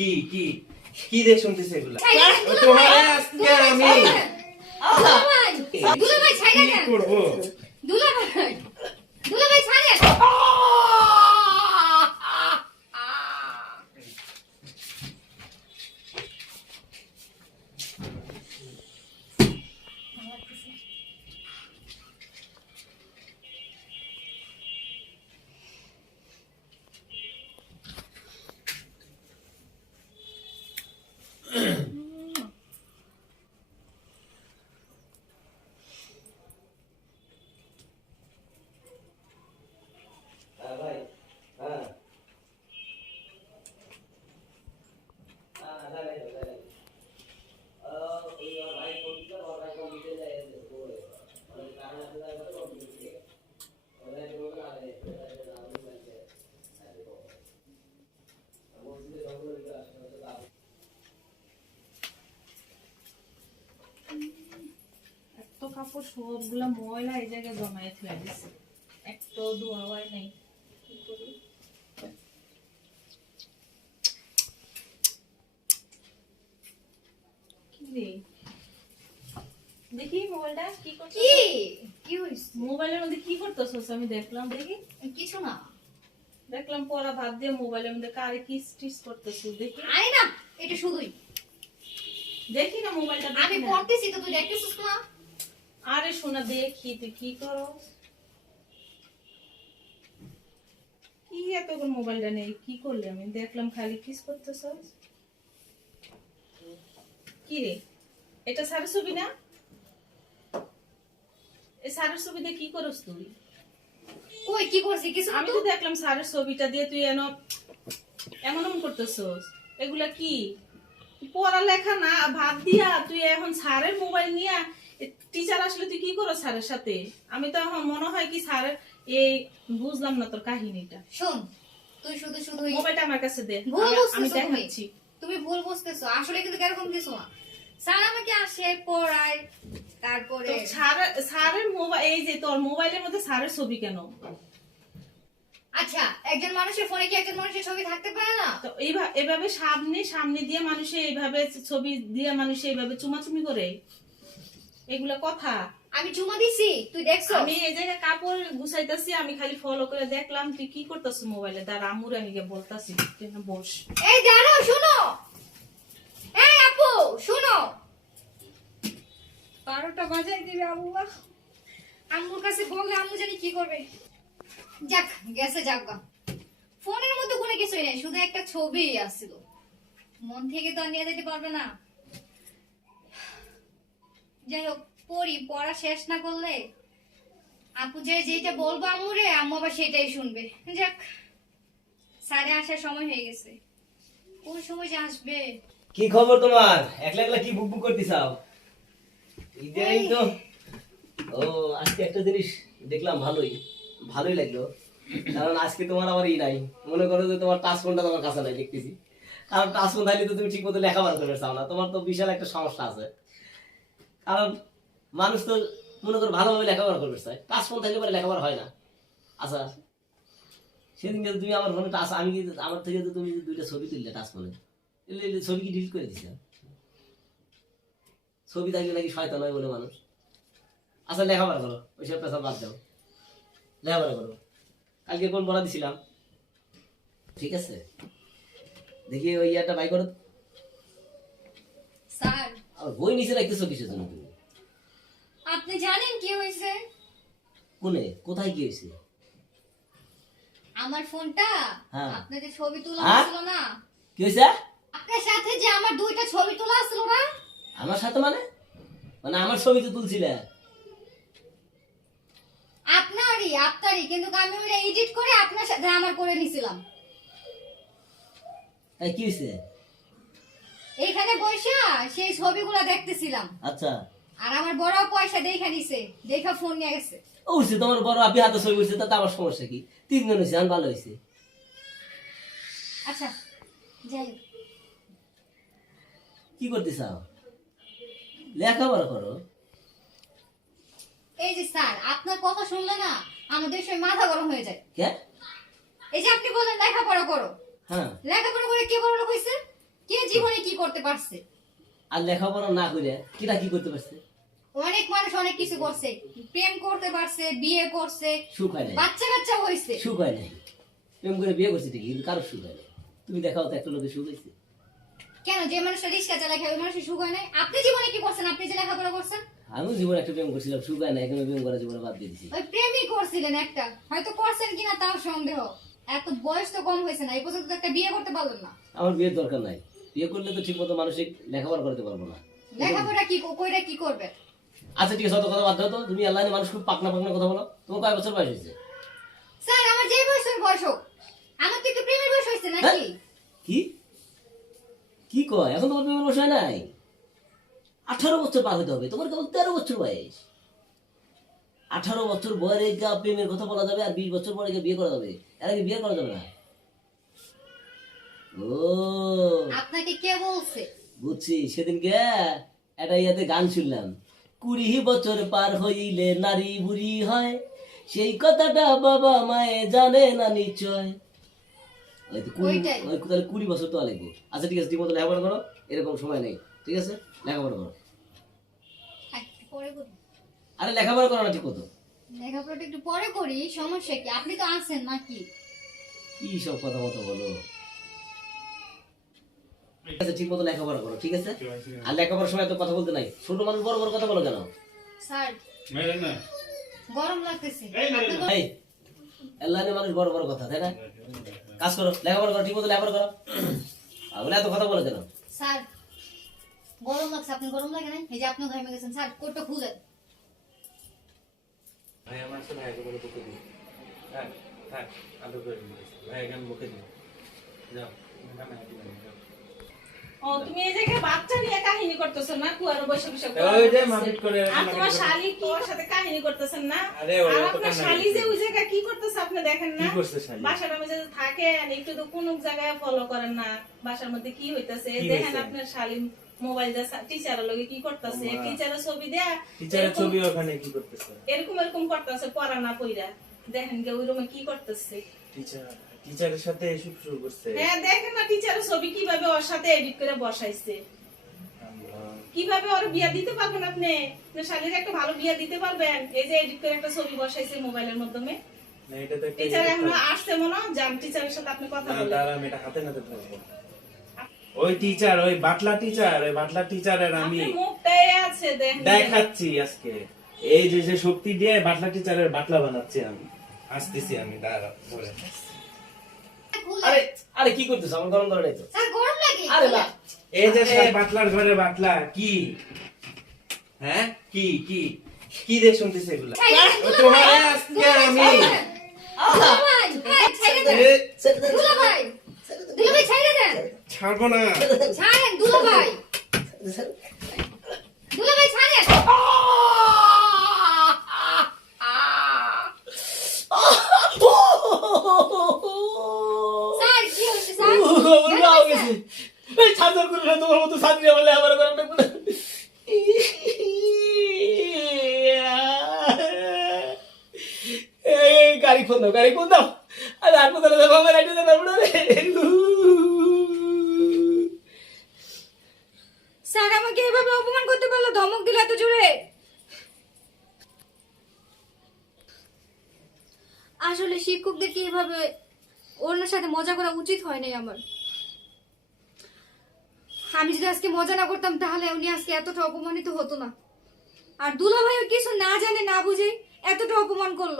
কি কি কি দেখ শুনতেছে এগুলা? তোমার আজকে আমি। দুলা ভাই, দুলা ভাই, ছাইড়া কি দেন। দুলা ভাই, দুলা ভাই, ছাড়েন। হ্যাঁ ভাই হ্যাঁ হ্যাঁ জানাই তো জানাই আহ ওই আমার ভাই ফোন দিছিল আমার ভাই ফোন দিতে যায় ওই মানে কারণ আছে যায় তো ফোন দিতে ওই বলল না রে আমি বলতে আরে বাবা আমি বলছি যে ডবল দিতে আসলে তো লাভ এত কাপড় সবগুলা ময়লা এই জায়গায় জমায়ে ফেলে দিছে। একটা ধোয়া হয় নাই। কি করি? দেখি মোবাইলটা কি করছিস কি? কি হইছে? মোবাইলের মধ্যে কি করতেছস আমি দেখলাম দেখি। কিছু না। দেখলাম পড়া ভাত দিয়ে মোবাইলের মধ্যে কারে কিস টিস করতেছিস দেখি। আরে না এটা শুধুই। দেখি না মোবাইলটা আমি। পড়তেছি তো তুই দেখতেছিস না? আরে শোনা দেখি তুই কি করো। কি এতক্ষণ মোবাইলটা নেই? কি করলি আমি? দেখলাম খালি কিস করতেছ। কি রে? এটা সারের ছবি না? এই সারের ছবি দিয়ে কি করস তুই? কই কি করছি? কিছু না আমি তো তো দেখলাম সারের ছবিটা দিয়ে তুই এন এমন এমন করতেছস। এগুলা কি? পড়ালেখা না ভাত দিয়া তুই এখন স্যারের মোবাইল নিয়ে টিচার আসলে তুই কি করো স্যারের সাথে? আমি তো এখন মনে হয় কি স্যারের এই বুঝলাম না তোর কাহিনীটা। শোন তুই শুধু শুধু মোবাইলটা আমার কাছে দে। আমি-। দেখাচ্ছি। তুমি ভুল বুঝতেছো। আসলে কিন্তু এরকম কিছু না। স্যার আমাকে আসে পড়ায় তারপরে তো স্যারের মোবাইল এই যে তোর মোবাইলের মধ্যে স্যারের ছবি কেন? আচ্ছা একজন মানুষের ফোনে কি একজন মানুষের ছবি থাকতে পারে না? তো এইভাবে এভাবে সামনে সামনে দিয়ে মানুষে এইভাবে ছবি দিয়ে মানুষে এইভাবে চুমাচুমি করে? এগুলা কথা। আমি চুমা দিছি তুই দেখছ আমি এই জায়গায় কাপড় গুছাইতেছি আমি খালি ফলো করে দেখলাম তুই কি করতেছিস মোবাইলে তার আম্মুর আমি গিয়ে বলতাছি বস। এই দাঁড়াও শোনো। এই আপু শোনো। বারোটা বাজাই দিবে আল্লাহ। আম্মুর কাছে বললে আম্মু জানি কি করবে। যাক গেছে যাক গা। ফোনের মধ্যে কোনো কিছুই নেই শুধু একটা ছবি আসছিল মন থেকে তো আর নিয়ে যেতে পারবে না। যাই হোক পড়ি পড়া শেষ না করলে আপু যে যেটা বলব আম্মুরে আম্মু আবার সেটাই শুনবে। যাক সাড়ে আসার সময় হয়ে গেছে। কোন সময় যে আসবে? কি খবর তোমার? একলা একলা কি বুক বুক করতেছাও? ইদানিং তো ও আজকে একটা জিনিস দেখলাম ভালোই ভালোই লাগল। কারণ আজকে তোমার আবার ই নাই। মনে করো যে তোমার টাচ ফোনটা তোমার কাছে নাই দেখতেছি। কারণ টাচ ফোন থাকলে তো তুমি ঠিক মতো লেখাপড়া করতে চাও না। তোমার তো বিশাল একটা সমস্যা আছে। কারণ মানুষ তো মনে করো ভালোভাবে লেখাপড়া করবে চায় টাচ ফোন থাকলে পরে লেখাপড়া হয় না। আচ্ছা সেদিন কিন্তু তুমি আমার ফোনে টাচ আমি কিন্তু আমার থেকে তো তুমি দুইটা ছবি তুললে টাচ ফোনে এলে ছবি কি ডিলিট করে দিছে? ছবি থাকলে নাকি শয়তান হয় বলে মানুষ। আচ্ছা লেখাপড়া করো, ওইসব পেশা বাদ দাও। লেখাপড়া করো। কালকে কোন পড়া দিছিলাম? ঠিক আছে। দেখি ওই ইয়ারটা বাই করো। আর বই নিচে রাখতেছো কিসের জন্য তুমি? আপনি জানেন কি হয়েছে? কোনে? কোথায় কি হয়েছে? আমার ফোনটা? হ্যাঁ। আপনাদের ছবি তোলা হ্যাঁ? ছিল না? কি হয়েছে? আপনার সাথে যে আমার দুইটা ছবি তোলা ছিল না? আমার সাথে মানে? মানে আমার ছবি তো তুলছিলে। আপনারই আপনারই। কিন্তু আমি ওটা এডিট করে আপনার সাথে আমার করে নিছিলাম তাই কি হয়েছে? এইখানে বসে সেই ছবিগুলো দেখতেছিলাম। আচ্ছা। আর আমার বড় পয়সা দেখা নিছে দেখা ফোন নিয়ে গেছে। অবশ্যই তোমার বড় আপনি হাতে ছবি উঠছে তাতে আমার সমস্যা কি? তিনজন হয়েছে আমি ভালো হয়েছে আচ্ছা যাই কি করতে চাও? লেখাপড়া করো। এই যে স্যার আপনার কথা শুনলে না আমাদের সে মাথা গরম হয়ে যায়। কে? এই যে আপনি বললেন লেখাপড়া করো। হ্যাঁ। লেখাপড়া করে কে বড় লোক হয়েছে জীবনে কি করতে পারছে? আর লেখাপড়া না করে কিরা কি করতে পারছে? অনেক মানুষ অনেক কিছু করছে। প্রেম করতে পারছে বিয়ে করছে। সুখ হয় নাই। বাচ্চা কাচ্চা হয়েছে। সুখ হয় নাই। প্রেম করে বিয়ে করছে ঠিকই কিন্তু কারও সুখ হয় নাই। তুমি দেখাও তো একটা লোকের সুখ হয়েছে। কেন? যে মানুষটা রিক্সা চালায় খায় ওই মানুষের সুখ হয় নাই? আপনি জীবনে কি করছেন? আপনি যে লেখাপড়া করছেন? আমিও জীবনে একটা প্রেম করছিলাম সুখ হয় না এখন প্রেম করার জীবনে বাদ দিয়ে দিছি। ওই প্রেমই করছিলেন একটা। হয়তো করছেন কিনা তাও সন্দেহ। এত বয়স তো কম হয়েছে না এই পর্যন্ত তো একটা বিয়ে করতে পারলেন না। আমার বিয়ের দরকার নাই। বিয়ে করলে তো ঠিক মতো মানসিক লেখাপড়া করতে পারব না। লেখাপড়া কি কইরা কি করবে? আচ্ছা ঠিক আছে অত কথা বাদ দাও তো। তুমি আল্লাহ মানুষ খুব পাকনা পাকনা কথা বলো। তোমার কয় বছর বয়স হয়েছে? স্যার আমার যে বয়সের বয়স হোক। আমার তো একটু প্রেমের বয়স হয়েছে নাকি? কি? কি কয়? এখন তোমার প্রেমের বয়স হয় নাই? আঠারো বছর পার হতে হবে। তোমার কেবল তেরো বছর বয়স। আঠারো বছর বয়সে প্রেমের কথা বলা যাবে আর বিশ বছর পরে বিয়ে করা যাবে। এর আগে বিয়ে করা যাবে না? ও। আপনাকে কে বলছে? বুঝছি সেদিনকে একটা ইয়াতে গান শুনলাম। কুড়ি বছর পার হইলে নারী বুড়ি হয় সেই কথাটা বাবা মায়ে জানে না নিশ্চয়। তাহলে কুড়ি বছর তো লাগবে। আচ্ছা ঠিক আছে ঠিক মতো লেখাপড়া করো এরকম সময় নেই ঠিক আছে? লেখাপড়া করো। আরে লেখাপড়া করো না ঠিক মতো। লেখাপড়াটা একটু পরে করি সমস্যা কি? আপনি তো আছেন নাকি? কি সব কথা মতো বলো? আছে ঠিক মতো লেখাপড়া করো ঠিক আছে? আর লেখাপড়ার সময় তো কথা বলতে নাই। ছোট মানুষ বড় বড় কথা বলো কেন? স্যার গরম লাগতেছে। এই আল্লাহ মানুষ বড় বড় কথা তাই না? কাজ করো লেখাপড়া করো ঠিক মতো লেখাপড়া করো। বলে এত কথা বলে কেন? স্যার গরম লাগছে আপনি গরম লাগে না এই যে আপনি ঘামে গেছেন স্যার কোটটা খুলেন ভাই আমার সাথে ভাই করে বুকে দিই হ্যাঁ হ্যাঁ আদর করে দিই ভাই আমি বুকে দিই যাও না যাও। ও তুমি এই জায়গায় বাচ্চা নিয়ে কাহিনী করতেছো না? কুয়ার বসে বসে ওই যে মারপিট করে আর তোমার শালি কি ওর সাথে কাহিনী করতেছেন না? আর আপনার শালি যে ওই কি করতেছে আপনি দেখেন না? কি করছে শালি? বাসার মধ্যে যে থাকেন একটু তো কোন জায়গায় ফলো করেন না। বাসার মধ্যে কি হইতাছে? দেখেন আপনার শালি মোবাইল দিয়ে টিচারের লগে কি করতেছে। টিচারের ছবি দেয়া টিচারের এরকম- ছবি ওখানে কি করতেছে? এরকম এরকম করতেছে পড়া না পইরা দেখেন যে ওই রুমে কি করতেছে? টিচার টিচারের সাথে এসব শুরু করছে। হ্যাঁ দেখেন না টিচারের ছবি কীভাবে ওর সাথে এডিট করে বসাইছে। কীভাবে ওর বিয়া দিতে পারবেন আপনি? আপনার শালীর একটা ভালো বিয়া দিতে পারবেন। এই যে এডিট করে একটা ছবি বসাইছে মোবাইলের মাধ্যমে। না এটা তো একটা টিচার এখনও আসছে মনে যান টিচারের সাথে আপনি কথা বলেন। দাঁড়া, আমি এটা হাতে নাতে ধরবো। ওই টিচার ওই বাটলা টিচার ওই বাটলা টিচারের আমি মুখটাই আছে দেখেন। দেখাচ্ছি আজকে। এই যে যে শক্তি দিয়ে বাটলা টিচারের বাটলা বানাচ্ছি আমি। আসতেছি আমি দাঁড়া ধরে। আরে আরে কি করতেছো? আমার গরম ধরে নাই তো। স্যার গরম লাগে আরে না। এই যে সব বাটলার ঘরে বাটলা কি? হ্যাঁ? কি কি? কি দেখ শুনতেছে এগুলা? তোমার আজকে আমি। ছাড়বো না। ছাড়েন, দুলা ভাই। দুলা ভাই, ছাড়েন। স্যার, কি হয়েছে, স্যার? আমার রাও গেছে এই ছাদর করে না তোমার মতো আমার লেখাপড়া করার লাগবে গাড়ি ফোন দাও গাড়ি ফোন দাও আর হাসপাতালে যাব আমার রাইটে জানাব না স্যার, আমাকে এভাবে অপমান করতে পারল? ধমক দিলে এত জোরে? আসলে শিক্ষকদেরকে এভাবে ওনার সাথে মজা করা উচিত হয় নাই আমার? আমি যদি আজকে মজা না করতাম, তাহলে উনি আজকে এতটা অপমানিত হতো না। আর দুলা ভাইও কিছু না জানে, না বুঝে এতটা অপমান করল।